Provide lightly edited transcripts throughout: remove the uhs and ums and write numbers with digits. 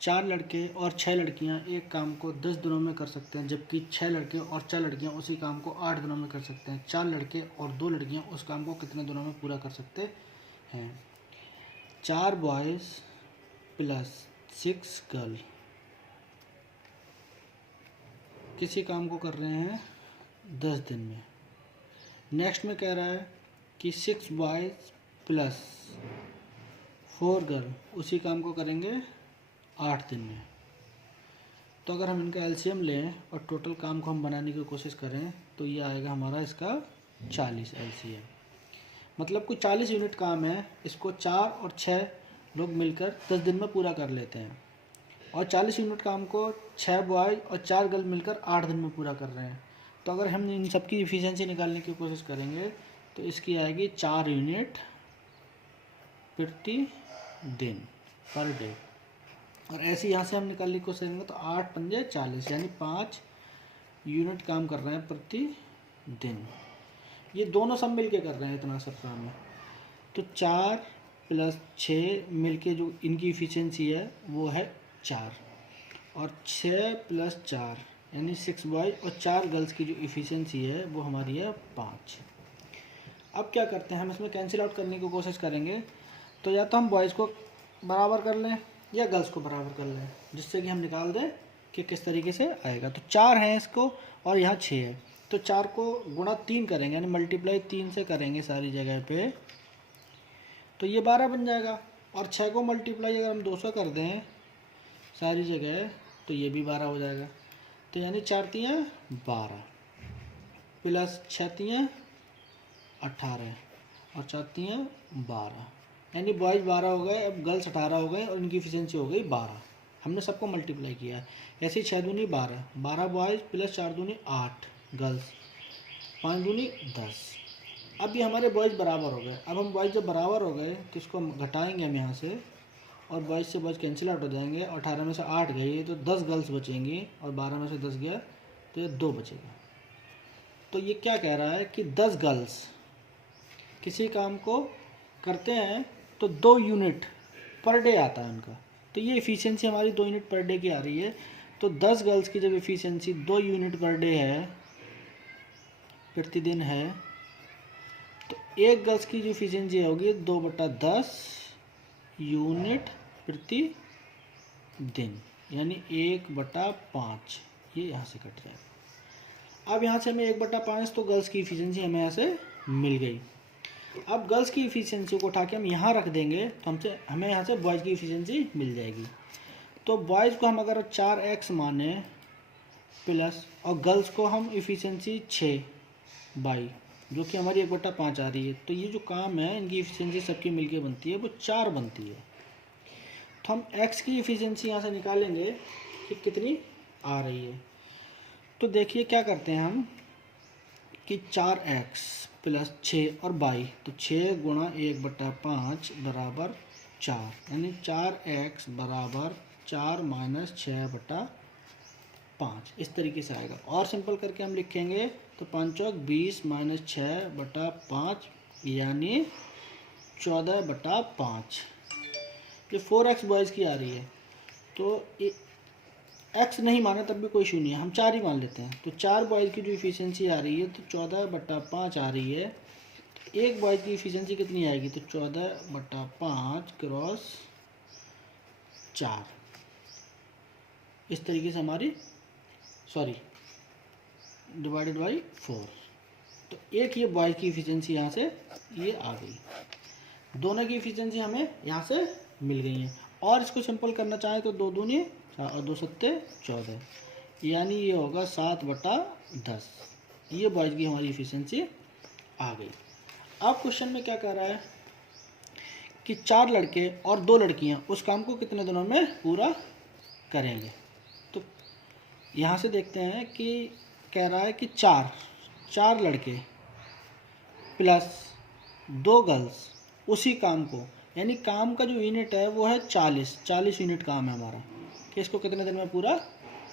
4 लड़के और 6 लड़कियां एक काम को 10 दिनों में कर सकते हैं, जबकि 6 लड़के और 4 लड़कियां उसी काम को 8 दिनों में कर सकते हैं। 4 लड़के और 2 लड़कियां उस काम को कितने दिनों में पूरा कर सकते हैं? 4 बॉयज़ प्लस 6 गर्ल किसी काम को कर रहे हैं 10 दिन में। नेक्स्ट में कह रहा है कि 6 बॉयज़ प्लस 4 गर्ल उसी काम को करेंगे 8 दिन में। तो अगर हम इनका एलसीएम लें और टोटल काम को हम बनाने की कोशिश करें तो ये आएगा हमारा इसका 40 एलसीएम। मतलब कोई 40 यूनिट काम है, इसको 4 और 6 लोग मिलकर 10 दिन में पूरा कर लेते हैं, और 40 यूनिट काम को 6 बॉय और 4 गर्ल मिलकर 8 दिन में पूरा कर रहे हैं। तो अगर हम इन सब की इफ़िशियंसी निकालने की कोशिश करेंगे तो इसकी आएगी 4 यूनिट प्रति दिन पर डे। और ऐसे यहाँ से हम निकालने की कोशिश करेंगे तो 8 पंजे 40 यानी 5 यूनिट काम कर रहे हैं प्रति दिन। ये दोनों सब मिलके कर रहे हैं, इतना सब काम है। तो 4 प्लस 6 मिलके जो इनकी इफ़िशियंसी है वो है 4, और 6 प्लस 4 यानी 6 बॉय और 4 गर्ल्स की जो इफ़िशियंसी है वो हमारी है 5। अब क्या करते हैं, हम इसमें कैंसिल आउट करने की कोशिश करेंगे। तो या तो हम बॉयज़ को बराबर कर लें या गर्ल्स को बराबर कर लें, जिससे कि हम निकाल दें कि किस तरीके से आएगा। तो 4 हैं इसको और यहाँ 6 है, तो 4 को गुणा 3 करेंगे यानी मल्टीप्लाई 3 से करेंगे सारी जगह पे, तो ये 12 बन जाएगा। और 6 को मल्टीप्लाई अगर हम 200 कर दें सारी जगह तो ये भी 12 हो जाएगा। तो यानी 4 तियाँ 12 प्लस 6 तियाँ 18 और 4 तियाँ 12, यानी बॉयज़ 12 हो गए, अब गर्ल्स 18 हो गए और इनकी इफिशियंसी हो गई 12। हमने सबको मल्टीप्लाई किया है। ऐसे ही 6 दूनी 12, 12 बॉयज़ प्लस 4 दूनी 8 गर्ल्स, 5 दूनी 10। अब ये हमारे बॉयज़ बराबर हो गए। अब हम बॉयज़ जब बराबर हो गए तो इसको हम घटाएंगे हम यहाँ से, और बॉयज़ से बॉयज़ कैंसिल आउट हो जाएंगे, और 18 में से 8 गई तो 10 गर्ल्स बचेंगी, और 12 में से 10 गया तो ये 2 बचेगा। तो ये क्या कह रहा है कि 10 गर्ल्स किसी काम को करते हैं तो 2 यूनिट पर डे आता है उनका। तो ये इफ़िशियंसी हमारी 2 यूनिट पर डे की आ रही है। तो 10 गर्ल्स की जब इफ़िशियंसी 2 यूनिट पर डे है प्रतिदिन है, तो एक गर्ल्स की जो इफ़िशियंसी होगी 2/10 यूनिट प्रति दिन, यानी 1/5। ये यहाँ से कट जाएगा। अब यहाँ से हमें 1/5 तो गर्ल्स की इफ़िशियंसी हमें यहाँ से मिल गई। अब गर्ल्स की इफ़िशियंसी को उठा के हम यहाँ रख देंगे तो हमें यहाँ से बॉयज़ की इफ़िशियंसी मिल जाएगी। तो बॉयज़ को हम अगर 4x माने प्लस, और गर्ल्स को हम इफ़िशियंसी 6/, जो कि हमारी 1/5 आ रही है। तो ये जो काम है इनकी इफ़िशियंसी सबकी मिलके बनती है वो 4 बनती है। तो हम x की इफ़िशियंसी यहाँ से निकालेंगे कि कितनी आ रही है। तो देखिए क्या करते हैं हम कि 4x प्लस 6 और 22, तो 6 गुणा 1/5 बराबर 4, यानी 4x बराबर 4 माइनस 6/5। इस तरीके से आएगा। और सिंपल करके हम लिखेंगे तो 5 चौक 20 माइनस 6/5 यानी 14/5। ये 4x बॉयज़ की आ रही है, तो x नहीं माने तब भी कोई इशू नहीं है, हम 4 ही मान लेते हैं। तो 4 बॉयज़ की जो इफ़िशियंसी आ रही है तो 14/5 आ रही है। तो एक बॉयज़ की इफ़िशियंसी कितनी आएगी, तो 14/5 क्रॉस 4। इस तरीके से हमारी डिवाइडेड बाई 4। तो एक ये बॉयज़ की इफ़िशियंसी यहाँ से ये आ गई। दोनों की इफ़िशियंसी हमें यहाँ से मिल गई है। और इसको सिंपल करना चाहें तो 2 दूनी और 2 सत्ते 14, यानी ये होगा 7/10। ये बॉयज़ की हमारी इफ़िशियंसी आ गई। अब क्वेश्चन में क्या कह रहा है कि 4 लड़के और 2 लड़कियां उस काम को कितने दिनों में पूरा करेंगे। तो यहाँ से देखते हैं कि कह रहा है कि 4 लड़के प्लस 2 गर्ल्स उसी काम को, यानी काम का जो यूनिट है वो है 40 यूनिट काम है हमारा, कि इसको कितने दिन में पूरा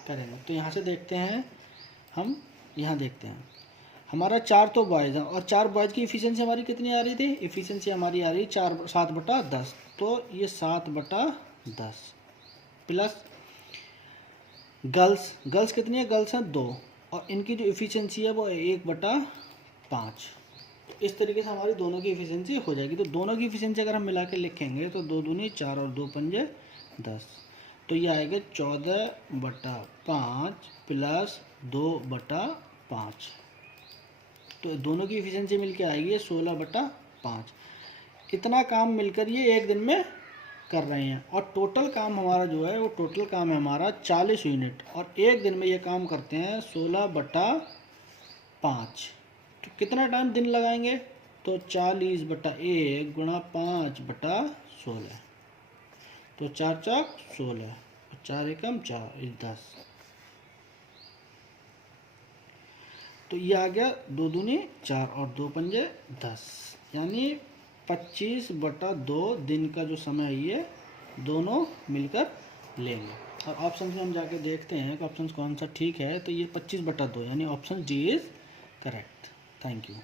करेंगे। तो यहाँ से देखते हैं, हम यहाँ देखते हैं हमारा 4 तो बॉयज़ हैं, और 4 बॉयज़ की इफ़िशियंसी हमारी कितनी आ रही थी, इफ़िशियंसी हमारी आ रही 7/10। तो ये 7/10 प्लस गर्ल्स कितनी है, गर्ल्स हैं 2, और इनकी जो इफ़िशेंसी है वो 1/5। तो इस तरीके से हमारी दोनों की इफ़िशेंसी हो जाएगी। तो दोनों की इफ़िशेंसी अगर हम मिला के लिखेंगे तो 2 दूनी 4 और 2 पंजे 10, तो ये आएगा 14/5 प्लस 2/5। तो दोनों की इफ़िशेंसी मिलके आएगी 16/5। इतना काम मिलकर ये एक दिन में कर रहे हैं, और टोटल काम हमारा जो है वो टोटल काम है हमारा 40 यूनिट, और एक दिन में ये काम करते हैं 16/5। तो कितना टाइम दिन लगाएंगे, तो 40/1 गुणा 5/16, तो 4 चौक 16, 4 एकम 4 10, तो ये आ गया 2 दूनी 4 और 2 पंजे 10, यानी 25/2 दिन का जो समय है ये दोनों मिलकर लेंगे। और ऑप्शन में हम जाके देखते हैं कि ऑप्शन कौन सा ठीक है, तो ये 25/2 यानी option D is correct. Thank you.